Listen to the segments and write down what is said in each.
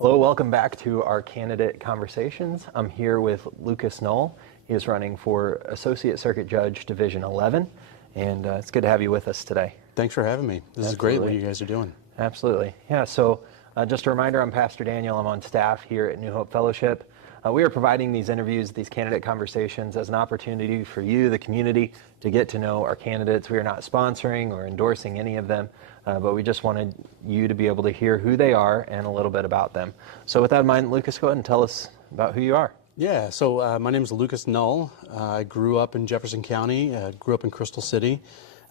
Hello, welcome back to our candidate conversations. I'm here with Lucas Null. He is running for Associate Circuit Judge Division 11, and it's good to have you with us today. Thanks for having me. This is great what you guys are doing. Absolutely. Yeah, so just a reminder, I'm Pastor Daniel. I'm on staff here at New Hope Fellowship. We are providing these interviews, these candidate conversations, as an opportunity for you, the community, to get to know our candidates. We are not sponsoring or endorsing any of them, but we just wanted you to be able to hear who they are and a little bit about them. So with that in mind, Lucas, go ahead and tell us about who you are. Yeah, so my name is Lucas Null. I grew up in Jefferson County, grew up in Crystal City.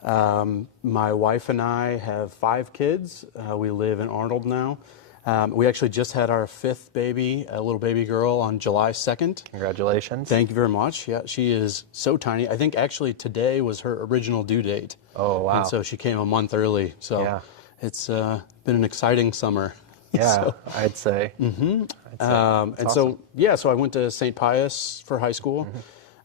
My wife and I have 5 kids. We live in Arnold now. We actually just had our 5th baby, a little baby girl, on July 2nd. Congratulations. Thank you very much. Yeah, she is so tiny. I think actually today was her original due date. Oh, wow. And so she came a month early. So yeah. It's been an exciting summer. Yeah, so, I'd say. Mm-hmm. Awesome. So I went to St. Pius for high school.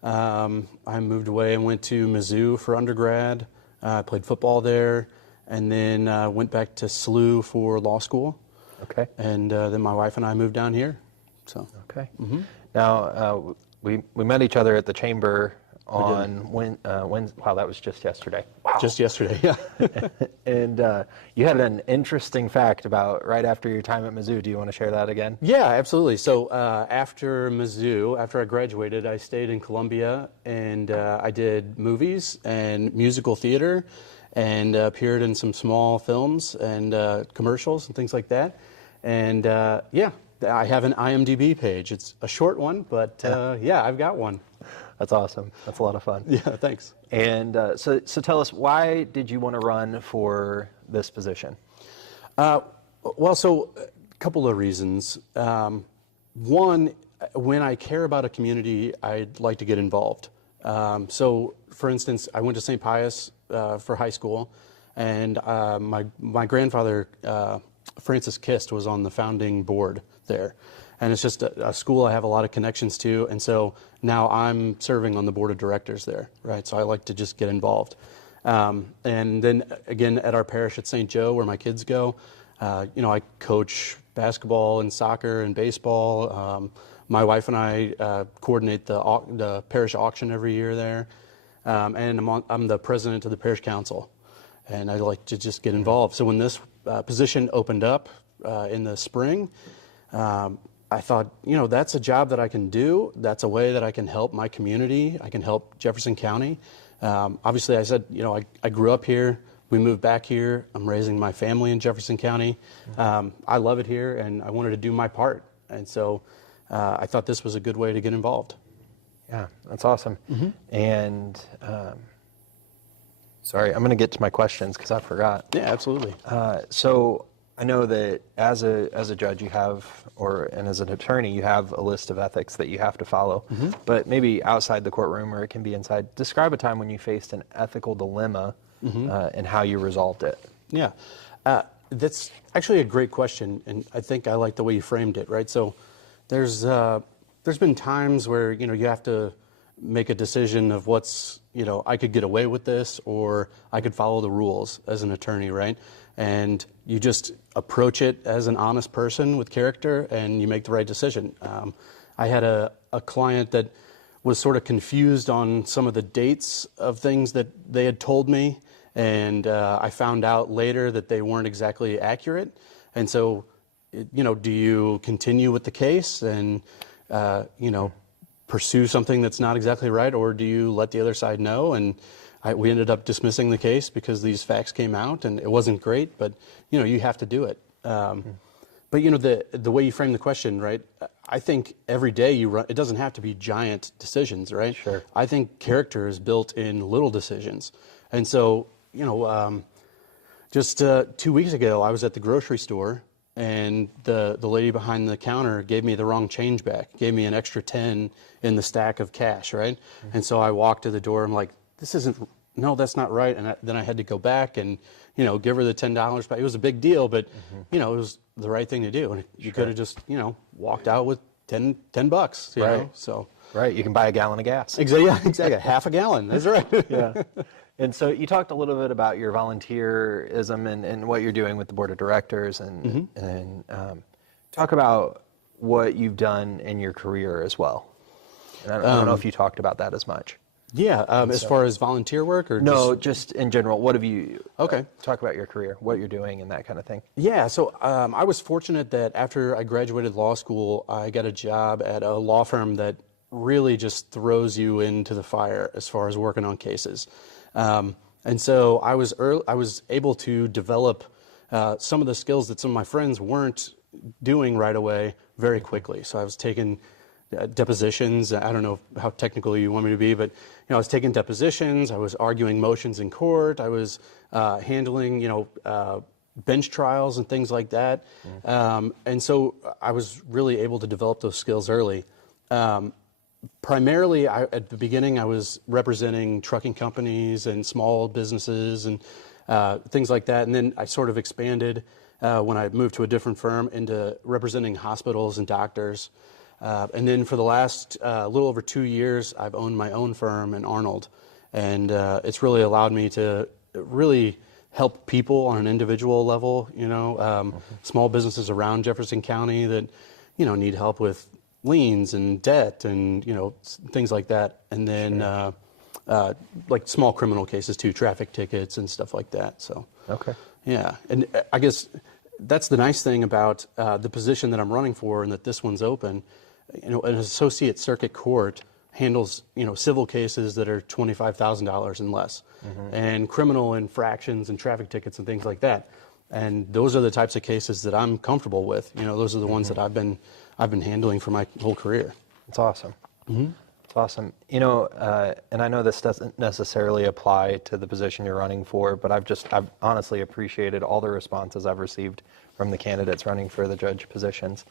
Mm-hmm. I moved away and went to Mizzou for undergrad. I played football there, and then went back to SLU for law school. Okay. And then my wife and I moved down here. So. Okay. Mm-hmm. Now we met each other at the chamber on when wow, that was just yesterday. Wow. Just yesterday, yeah. And you had an interesting fact about right after your time at Mizzou. Do you want to share that again? Yeah, absolutely. So after Mizzou, after I graduated, I stayed in Columbia, and I did movies and musical theater, and appeared in some small films and commercials and things like that. And yeah, I have an IMDb page. It's a short one, but yeah, I've got one. That's awesome. That's a lot of fun. Yeah, thanks. And so tell us, why did you want to run for this position? Well, so a couple of reasons. One, when I care about a community, I'd like to get involved. So, for instance, I went to St. Pius for high school, and my grandfather, Francis Kist, was on the founding board there. And it's just a school I have a lot of connections to, and so now I'm serving on the board of directors there, right? So I like to just get involved. And then again, at our parish at St. Joe, where my kids go, I coach basketball and soccer and baseball. My wife and I coordinate the parish auction every year there, and I'm the president of the parish council, and I like to just get involved. So when this position opened up in the spring, I thought, that's a job that I can do. That's a way that I can help my community. I can help Jefferson County. Obviously, I said, I grew up here. We moved back here. I'm raising my family in Jefferson County. I love it here, and I wanted to do my part. And so I thought this was a good way to get involved. Yeah, that's awesome. Mm-hmm. And sorry, I'm going to get to my questions because I forgot. Yeah, absolutely. So I know that as a judge you have, and as an attorney, you have a list of ethics that you have to follow. Mm-hmm. But maybe outside the courtroom, or it can be inside. Describe a time when you faced an ethical dilemma and how you resolved it. Yeah, that's actually a great question, and I think I like the way you framed it. Right, so there's been times where you have to make a decision of what's I could get away with this, or I could follow the rules as an attorney, right? And you just approach it as an honest person with character, and you make the right decision. I had a client that was sort of confused on some of the dates of things that they had told me, and I found out later that they weren't exactly accurate. And so, do you continue with the case and, pursue something that's not exactly right, or do you let the other side know? And we ended up dismissing the case because these facts came out, and it wasn't great, but, you have to do it. But, the way you frame the question, right, I think every day you run, it doesn't have to be giant decisions, right? Sure. I think character is built in little decisions. And so, just 2 weeks ago, I was at the grocery store, and the lady behind the counter gave me the wrong change back, gave me an extra 10 in the stack of cash, right? Mm-hmm. And so I walked to the door, I'm like, that's not right. And then I had to go back and, give her the $10 back. It was a big deal, but, it was the right thing to do. And you could have just, walked out with $10, you know, so. Right, you can buy a gallon of gas. Exactly, yeah, exactly. Half a gallon, that's right. Yeah. And so you talked a little bit about your volunteerism and what you're doing with the board of directors and Talk about what you've done in your career as well. And I don't know if you talked about that as much. Yeah, as far as volunteer work or No, just in general. What have you? Okay. Talk about your career, what you're doing, and that kind of thing. Yeah, so I was fortunate that after I graduated law school, I got a job at a law firm that really just throws you into the fire as far as working on cases. And so I was able to develop some of the skills that some of my friends weren't doing right away very quickly. So I was taking depositions. I don't know how technical you want me to be, but I was taking depositions. I was arguing motions in court. I was handling bench trials and things like that. And so I was really able to develop those skills early. Primarily, at the beginning, I was representing trucking companies and small businesses and things like that. And then I sort of expanded when I moved to a different firm into representing hospitals and doctors. And then for the last little over 2 years, I've owned my own firm in Arnold. And it's really allowed me to really help people on an individual level, small businesses around Jefferson County that, need help with liens and debt and, things like that. And then like small criminal cases too, traffic tickets and stuff like that. So, okay. Yeah. And I guess that's the nice thing about the position that I'm running for and that this one's open. An associate circuit court handles, civil cases that are $25,000 and less, and criminal infractions and traffic tickets and things like that. And those are the types of cases that I'm comfortable with. Those are the ones that I've been handling for my whole career. That's awesome. It's awesome. And I know this doesn't necessarily apply to the position you're running for, but I've honestly appreciated all the responses I've received from the candidates running for the judge positions.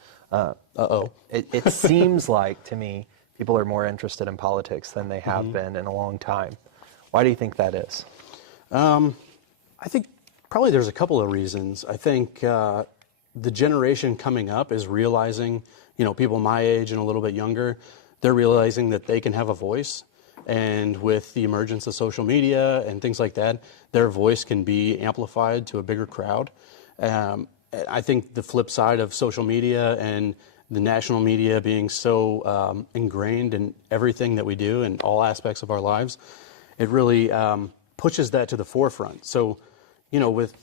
It seems like to me people are more interested in politics than they have been in a long time. Why do you think that is? I think probably there's a couple of reasons. I think the generation coming up is realizing, people my age and a little bit younger, they're realizing that they can have a voice. And with the emergence of social media and things like that, their voice can be amplified to a bigger crowd. I think the flip side of social media and the national media being so ingrained in everything that we do in all aspects of our lives, it really pushes that to the forefront. So, with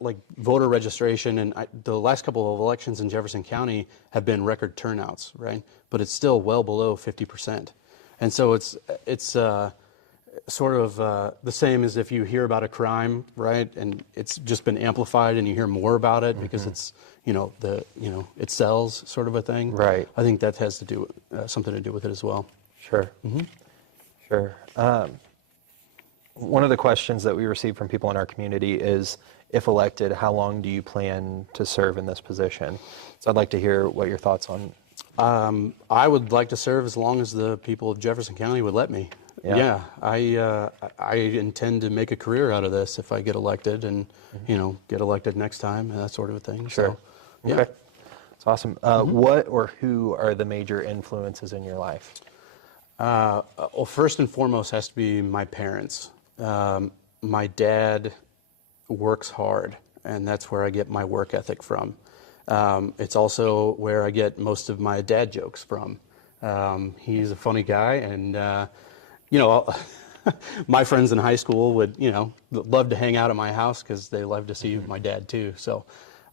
like voter registration, and the last couple of elections in Jefferson County have been record turnouts, right? But it's still well below 50%. And so it's sort of the same as if you hear about a crime, right? And it's just been amplified and you hear more about it because it's, it sells sort of a thing. Right. I think that has to do something to do with it as well. Sure. Sure. One of the questions that we receive from people in our community is, if elected, how long do you plan to serve in this position? So I'd like to hear what your thoughts on. I would like to serve as long as the people of Jefferson County would let me. Yeah, I intend to make a career out of this if I get elected, and get elected next time, and that sort of a thing. Sure. So, yeah. Okay. That's awesome. What or who are the major influences in your life? Well, first and foremost has to be my parents. My dad works hard, and that's where I get my work ethic from. It's also where I get most of my dad jokes from. He's a funny guy, and my friends in high school would, love to hang out at my house because they love to see my dad too. So,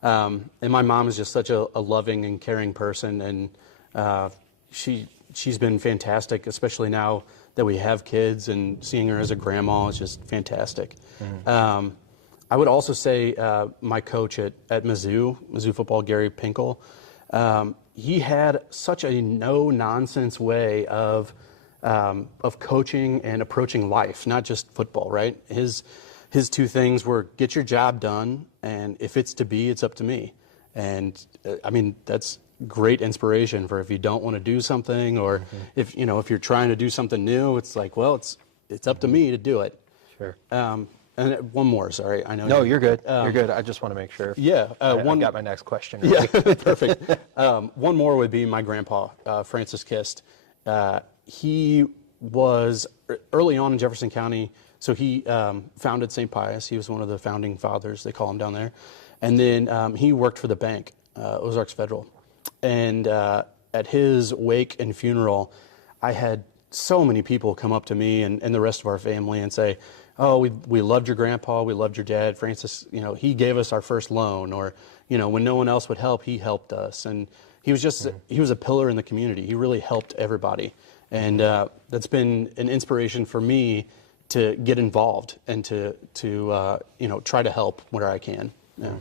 and my mom is just such a loving and caring person, and she's been fantastic, especially now that we have kids, and seeing her as a grandma is just fantastic. I would also say my coach at Mizzou football, Gary Pinkel, he had such a no-nonsense way of coaching and approaching life, not just football, right? His two things were get your job done, and if it's to be, it's up to me. And I mean, that's great inspiration for if you don't want to do something, or if you're trying to do something new, it's like, well, it's up to me to do it. Sure. And one more, sorry. I know. No, you're good. You're good. I just want to make sure. Yeah. I've got my next question ready. Yeah, perfect. One more would be my grandpa, Francis Kist. He was early on in Jefferson County, so he founded St. Pius. He was one of the founding fathers, they call him down there. And then he worked for the bank, Ozarks Federal. And at his wake and funeral, I had so many people come up to me and the rest of our family and say, oh, we loved your grandpa, we loved your dad, Francis, he gave us our first loan, or, when no one else would help, he helped us. And he was a pillar in the community. He really helped everybody. And that's been an inspiration for me to get involved and to try to help where I can. Yeah.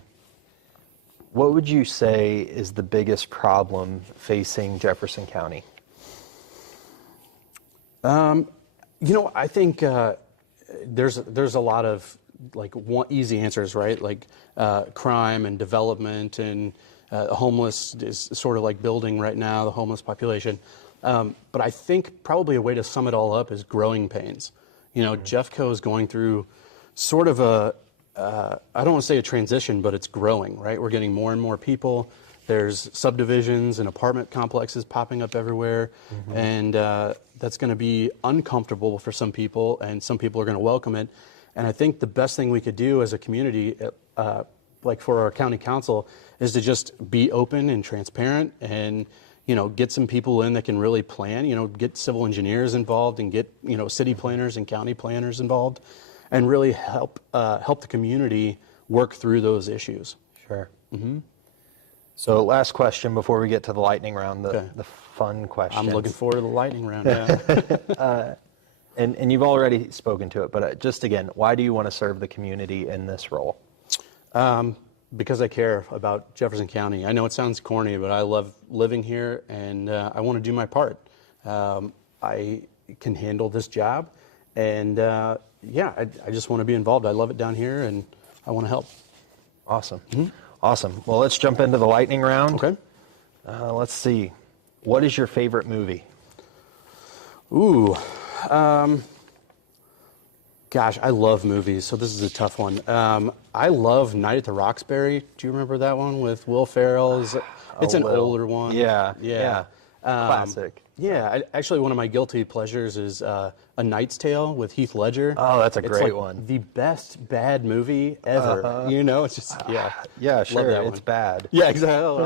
What would you say is the biggest problem facing Jefferson County? I think there's a lot of easy answers, right? Like crime and development, and homeless is sort of like building right now, the homeless population. But I think probably a way to sum it all up is growing pains. Jeffco is going through sort of I don't want to say a transition, but it's growing, right? We're getting more and more people. There's subdivisions and apartment complexes popping up everywhere. And that's going to be uncomfortable for some people, and some people are going to welcome it. And I think the best thing we could do as a community, like for our county council, is to just be open and transparent and get some people in that can really plan, get civil engineers involved and get, city planners and county planners involved, and really help the community work through those issues. Sure. So last question before we get to the lightning round, the fun question. I'm looking forward to the lightning round, yeah. And you've already spoken to it, but just again, why do you want to serve the community in this role? Because I care about Jefferson County. I know it sounds corny, but I love living here, and I want to do my part. I can handle this job, and I just want to be involved. I love it down here, and I want to help. Awesome. Awesome. Well, let's jump into the lightning round. Okay. Let's see. What is your favorite movie? Ooh. Gosh, I love movies, so this is a tough one. I love Night at the Roxbury. Do you remember that one with Will Ferrell? It's an older one. Yeah. Classic. Yeah, actually one of my guilty pleasures is A Knight's Tale with Heath Ledger. Oh, that's a great like one. The best bad movie ever. It's just, yeah. Yeah, sure, Love that it's one. bad. Yeah, exactly.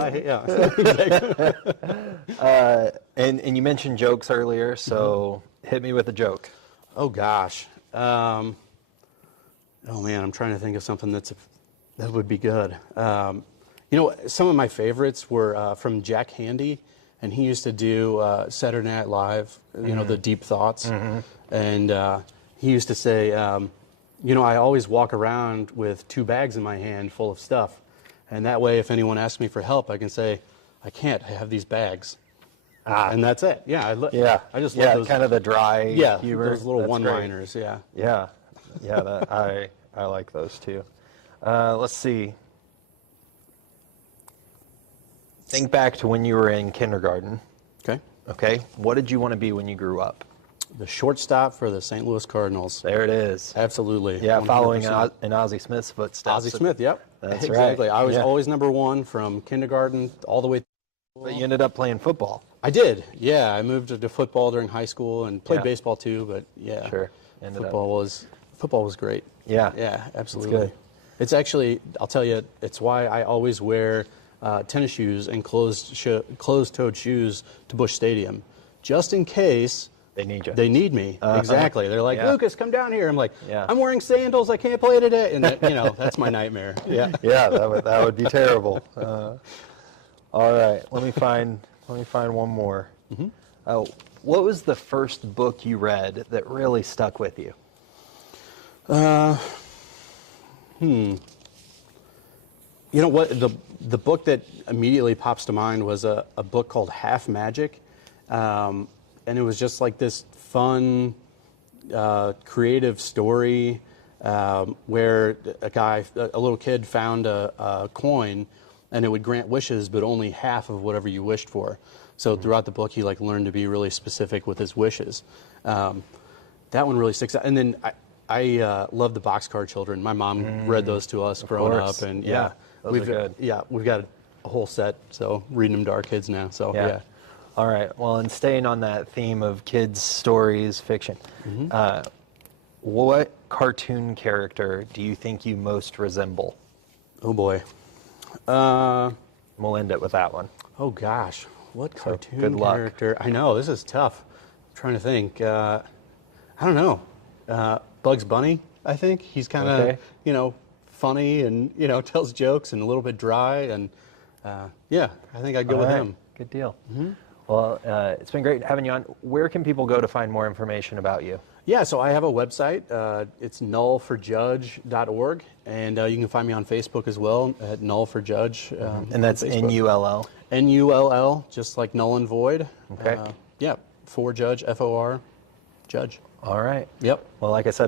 And you mentioned jokes earlier, so hit me with a joke. Oh, gosh. Oh, man, I'm trying to think of something that would be good. Some of my favorites were from Jack Handy, and he used to do Saturday Night Live, the Deep Thoughts. And he used to say, I always walk around with 2 bags in my hand full of stuff. And that way, if anyone asks me for help, I can say, I can't, I have these bags. And that's it. Yeah, I just love those. Kind of the dry humor. Those little one-liners. Great. Yeah. I like those too. Let's see. Think back to when you were in kindergarten. Okay. What did you want to be when you grew up? The shortstop for the St. Louis Cardinals. There it is. Absolutely. Yeah, 100%. Following in Ozzie Smith's footsteps. Ozzie Smith, yep. That's exactly. right. I was always number 1 from kindergarten all the way. But you ended up playing football. I did. Yeah, I moved to football during high school and played baseball too. But yeah, sure. Football was great. Yeah, absolutely. It's good. It's actually, I'll tell you, it's why I always wear tennis shoes and closed-toed shoes to Busch Stadium, just in case they need you. They need me. Exactly. They're like, Lucas, come down here. I'm like, I'm wearing sandals. I can't play today. And that's my nightmare. Yeah. Yeah, that would be terrible. All right, let me find one more. What was the first book you read that really stuck with you? You know what? The book that immediately pops to mind was a book called Half Magic, and it was just like this fun, creative story where a little kid found a coin, and it would grant wishes, but only half of whatever you wished for. So throughout the book, he learned to be really specific with his wishes. That one really sticks out. And then I love the Boxcar Children. My mom read those to us growing up, and those are good. Yeah, we've got a whole set. So reading them to our kids now. So yeah. All right. Well, and staying on that theme of kids' stories, fiction, what cartoon character do you think you most resemble? Oh boy. We'll end it with that one. Oh gosh, what cartoon good luck. character? I know, this is tough. I'm trying to think. I don't know. Bugs Bunny, I think. He's kind of, Okay. funny and, tells jokes and a little bit dry. And yeah, I think I'd go with All right. him. Good deal. Well, it's been great having you on. Where can people go to find more information about you? Yeah, so I have a website. It's nullforjudge.org. And you can find me on Facebook as well at Null for Judge. And that's on Facebook. Null. Null, just like null and void. Okay. Yeah, for Judge, FOR, Judge. All right. Yep. Well, like I said,